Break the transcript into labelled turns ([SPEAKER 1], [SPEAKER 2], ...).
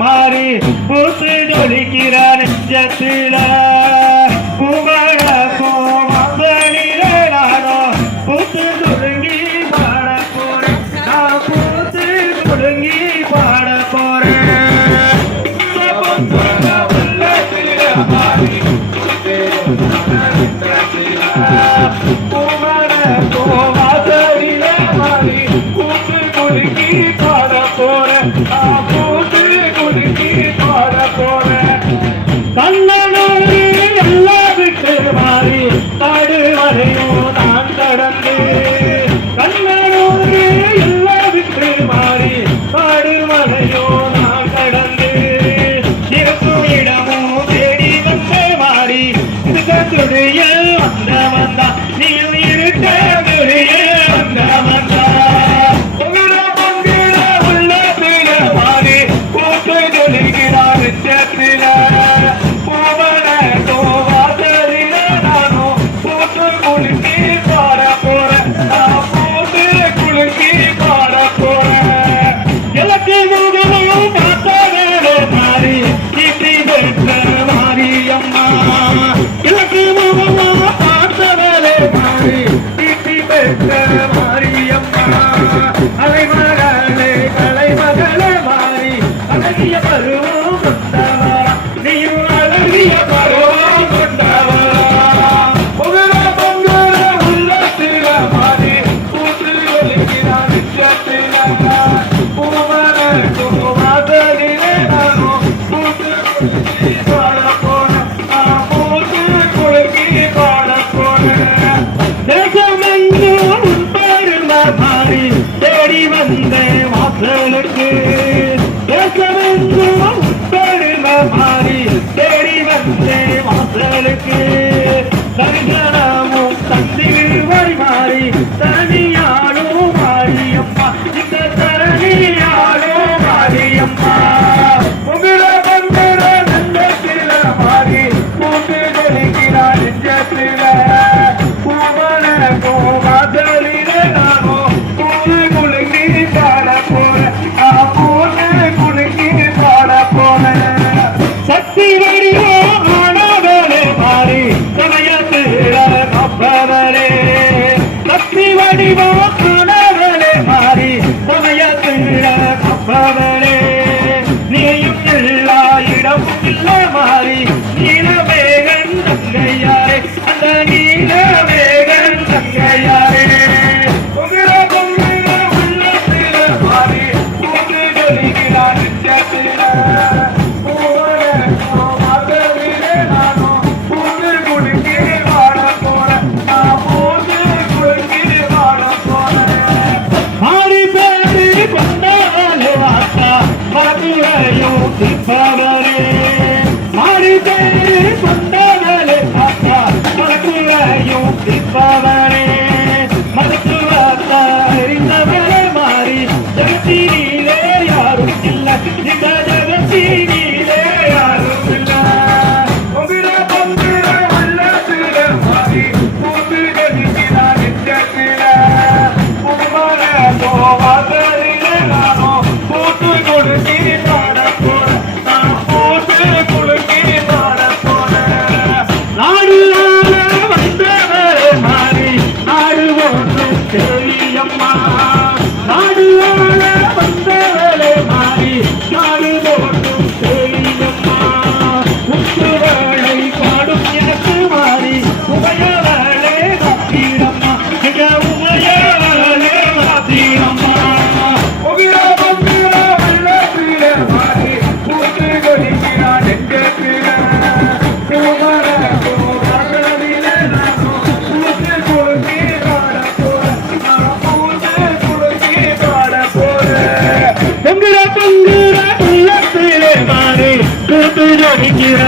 [SPEAKER 1] மாறி பூத்து ஜொலிக்கிறார் நெஞ்சத்தில குமர கோமந்தனில நானோ பூத்து துடுங்கி பாட போறேன் நான் பூத்து துடுங்கி வடிவாக்கு que quieran.